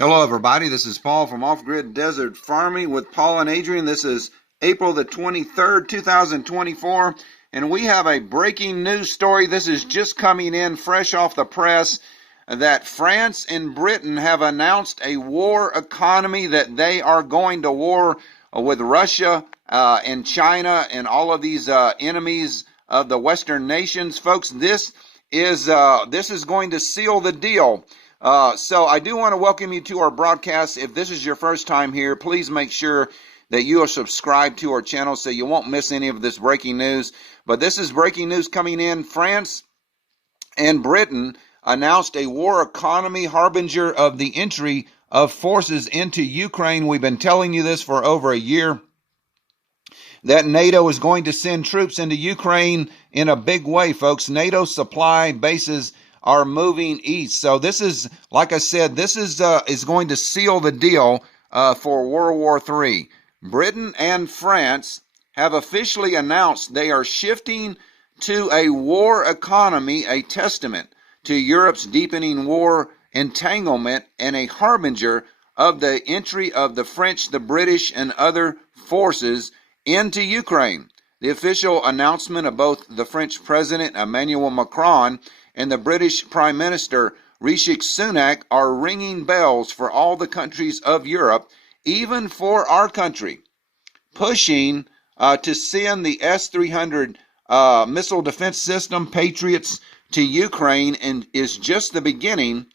Hello, everybody. This is Paul from Off Grid Desert Farming with Paul and Adrian. This is April the 23rd, 2024, and we have a breaking news story. This is just coming in fresh off the press that France and Britain have announced a war economy, that they are going to war with Russia and China and all of these enemies of the Western nations. Folks, this is going to seal the deal. So I do want to welcome you to our broadcast. If this is your first time here, please make sure that you are subscribed to our channel so you won't miss any of this breaking news. But this is breaking news coming in. France and Britain announced a war economy, harbinger of the entry of forces into Ukraine. We've been telling you this for over a year, that NATO is going to send troops into Ukraine in a big way, folks. NATO supply bases are moving east. So this is, like I said, this is going to seal the deal for World War III. Britain and France have officially announced they are shifting to a war economy, a testament to Europe's deepening war entanglement and a harbinger of the entry of the French, the British, and other forces into Ukraine. The official announcement of both the French President Emmanuel Macron and the British Prime Minister Rishi Sunak are ringing bells for all the countries of Europe, even for our country, pushing to send the S-300 missile defense system Patriots to Ukraine, and is just the beginning.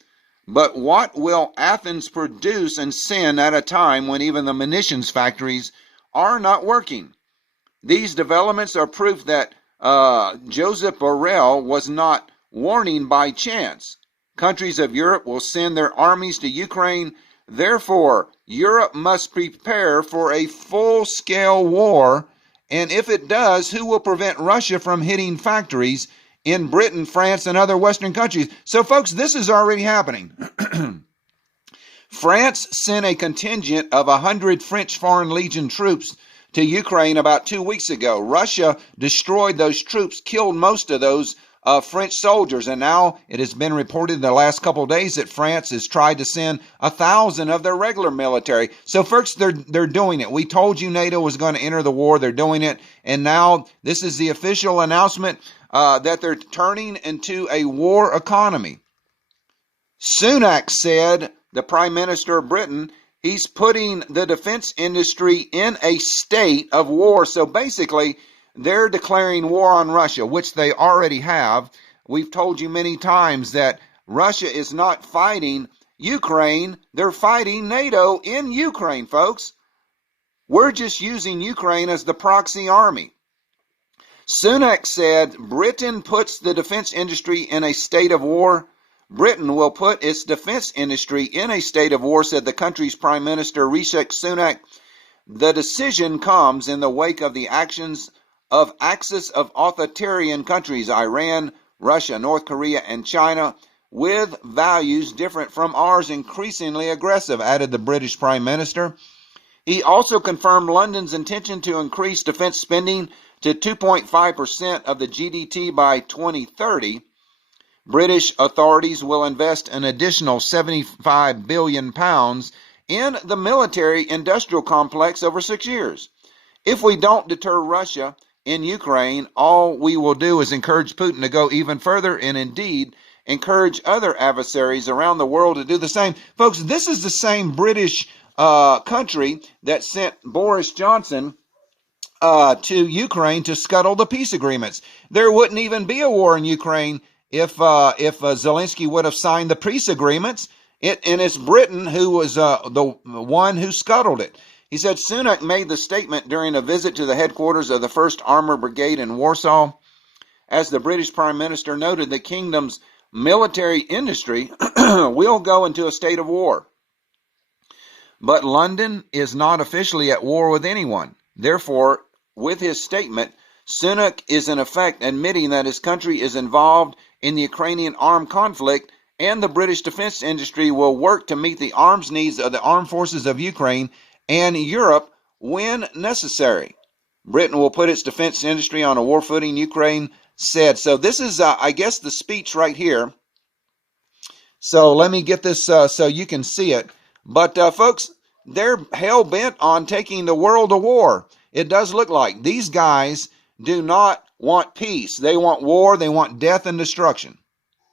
But what will Athens produce and send at a time when even the munitions factories are not working? These developments are proof that Joseph Borrell was not warning by chance. Countries of Europe will send their armies to Ukraine. Therefore, Europe must prepare for a full-scale war. And if it does, who will prevent Russia from hitting factories in Britain, France, and other Western countries? So, folks, this is already happening. France sent a contingent of 100 French Foreign Legion troops to Ukraine about 2 weeks ago. Russia destroyed those troops, killed most of those French soldiers, and now it has been reported in the last couple of days that France has tried to send 1,000 of their regular military. So, folks, they're doing it. We told you NATO was going to enter the war. They're doing it, and now this is the official announcement that they're turning into a war economy. Sunak said, the Prime Minister of Britain, he's putting the defense industry in a state of war. So basically, they're declaring war on Russia, which they already have. We've told you many times that Russia is not fighting Ukraine. They're fighting NATO in Ukraine, folks. We're just using Ukraine as the proxy army. Sunak said Britain puts the defense industry in a state of war. Britain will put its defense industry in a state of war, said the country's Prime Minister Rishi Sunak. The decision comes in the wake of the actions of axis of authoritarian countries, Iran, Russia, North Korea, and China, with values different from ours, increasingly aggressive, added the British Prime Minister. He also confirmed London's intention to increase defense spending to 2.5% of the GDP by 2030. British authorities will invest an additional £75 billion in the military-industrial complex over 6 years. If we don't deter Russia in Ukraine, all we will do is encourage Putin to go even further, and indeed encourage other adversaries around the world to do the same. Folks, this is the same British country that sent Boris Johnson to Ukraine to scuttle the peace agreements. There wouldn't even be a war in Ukraine if Zelensky would have signed the peace agreements. And it's Britain who was the one who scuttled it. He said Sunak made the statement during a visit to the headquarters of the 1st Armored Brigade in Warsaw. As the British Prime Minister noted, the kingdom's military industry will go into a state of war. But London is not officially at war with anyone. Therefore, with his statement, Sunak is in effect admitting that his country is involved in the Ukrainian armed conflict, and the British defense industry will work to meet the arms needs of the armed forces of Ukraine and Europe when necessary. Britain will put its defense industry on a war footing, Ukraine said. So this is, I guess, the speech right here. So let me get this so you can see it. But folks, they're hell bent on taking the world to war. It does look like these guys do not want peace. They want war. They want death and destruction.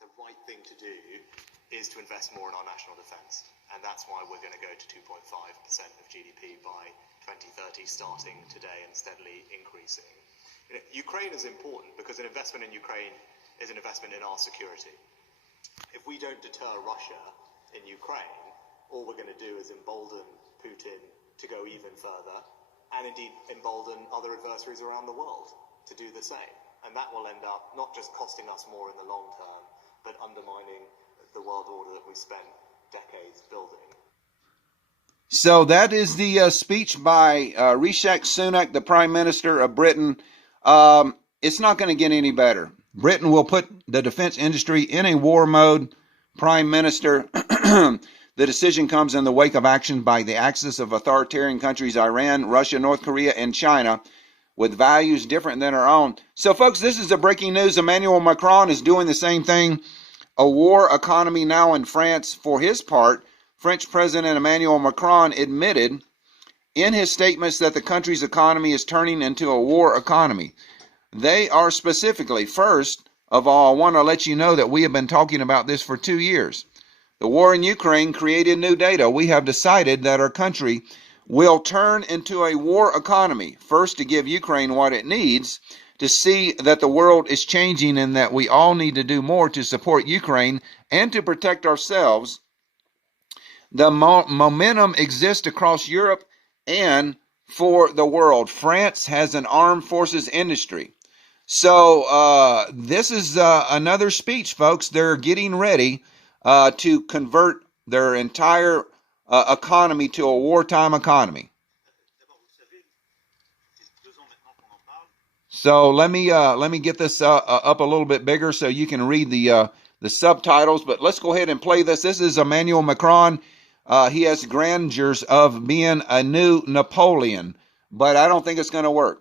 The right thing to do is to invest more in our national defence, and that's why we're going to go to 2.5% of GDP by 2030, starting today and steadily increasing. Ukraine is important because an investment in Ukraine is an investment in our security. If we don't deter Russia in Ukraine, all we're going to do is embolden Putin to go even further, and indeed embolden other adversaries around the world to do the same. And that will end up not just costing us more in the long term, but undermining the world order that we spent decades building. So that is the speech by Rishi Sunak, the Prime Minister of Britain. It's not going to get any better. Britain will put the defense industry in a war mode. Prime Minister, the decision comes in the wake of action by the axis of authoritarian countries, Iran, Russia, North Korea, and China, with values different than our own. So, folks, this is the breaking news. Emmanuel Macron is doing the same thing. A war economy now in France. For his part, French President Emmanuel Macron admitted in his statements that the country's economy is turning into a war economy. They are specifically, first of all, I want to let you know that we have been talking about this for 2 years. The war in Ukraine created new data. We have decided that our country will turn into a war economy, first to give Ukraine what it needs, to see that the world is changing and that we all need to do more to support Ukraine and to protect ourselves. The momentum exists across Europe and for the world. France has an armed forces industry. So this is another speech, folks. They're getting ready to convert their entire economy to a wartime economy. So let me get this up a little bit bigger so you can read the subtitles. But let's go ahead and play this. This is Emmanuel Macron. He has grandeurs of being a new Napoleon, but I don't think it's going to work.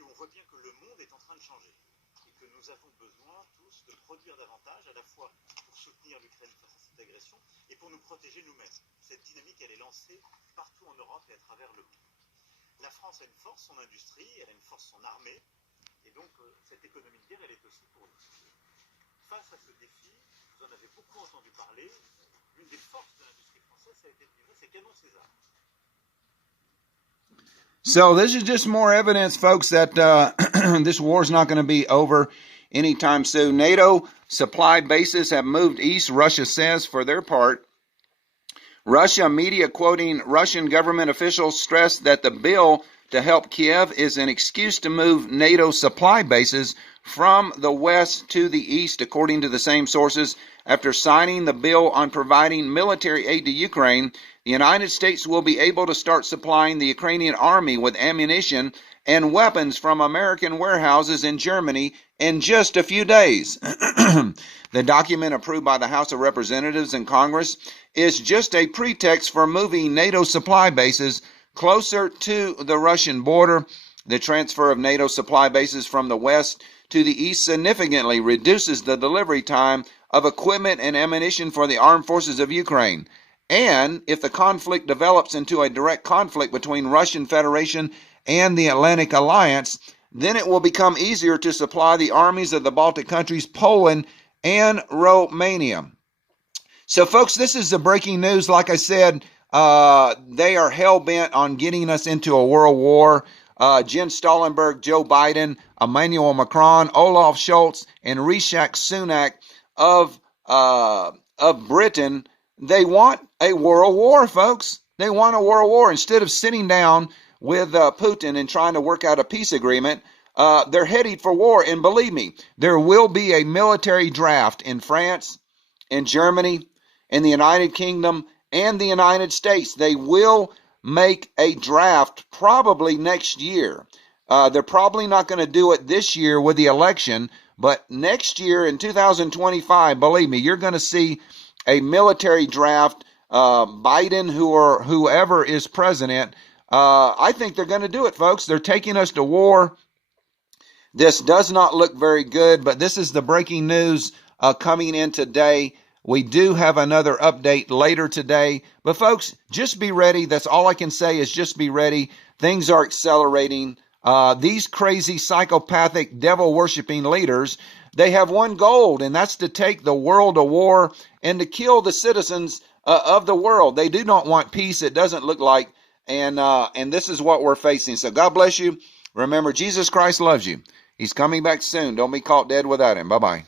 On voit bien que le monde est en train de changer et que nous avons besoin tous de produire davantage, à la fois pour soutenir l'Ukraine face à cette agression et pour nous protéger nous-mêmes. Cette dynamique, elle est lancée partout en Europe et à travers le monde. La France a une force, son industrie, elle a une force, son armée, et donc cette économie de guerre, elle est aussi pour nous. Face à ce défi, vous en avez beaucoup entendu parler, l'une des forces de l'industrie française, ça a été de livrer ces canons César. So this is just more evidence, folks, that this war is not going to be over anytime soon. NATO supply bases have moved east, Russia says, for their part. Russia media quoting Russian government officials stressed that the bill to help Kiev is an excuse to move NATO supply bases from the west to the east, according to the same sources. After signing the bill on providing military aid to Ukraine, the United States will be able to start supplying the Ukrainian army with ammunition and weapons from American warehouses in Germany in just a few days. The document approved by the House of Representatives and Congress is just a pretext for moving NATO supply bases closer to the Russian border. The transfer of NATO supply bases from the west to the east significantly reduces the delivery time of equipment and ammunition for the armed forces of Ukraine. And if the conflict develops into a direct conflict between Russian Federation and the Atlantic Alliance, then it will become easier to supply the armies of the Baltic countries, Poland, and Romania. So, folks, this is the breaking news. Like I said, they are hell-bent on getting us into a world war. Jens Stoltenberg, Joe Biden, Emmanuel Macron, Olaf Scholz, and Rishi Sunak of Britain, they want a world war, folks. They want a world war. Instead of sitting down with Putin and trying to work out a peace agreement, they're headed for war. And believe me, there will be a military draft in France, in Germany, in the United Kingdom, and the United States. They will make a draft probably next year. They're probably not going to do it this year with the election, but next year in 2025, believe me, you're going to see a military draft, Biden or whoever is president, I think they're going to do it, folks. They're taking us to war. This does not look very good, but this is the breaking news coming in today. We do have another update later today. But folks, just be ready. That's all I can say is just be ready. Things are accelerating. These crazy, psychopathic, devil-worshiping leaders, they have one goal, and that's to take the world to war and to kill the citizens of the world. They do not want peace. It doesn't look like. And this is what we're facing. So God bless you. Remember, Jesus Christ loves you. He's coming back soon. Don't be caught dead without him. Bye-bye.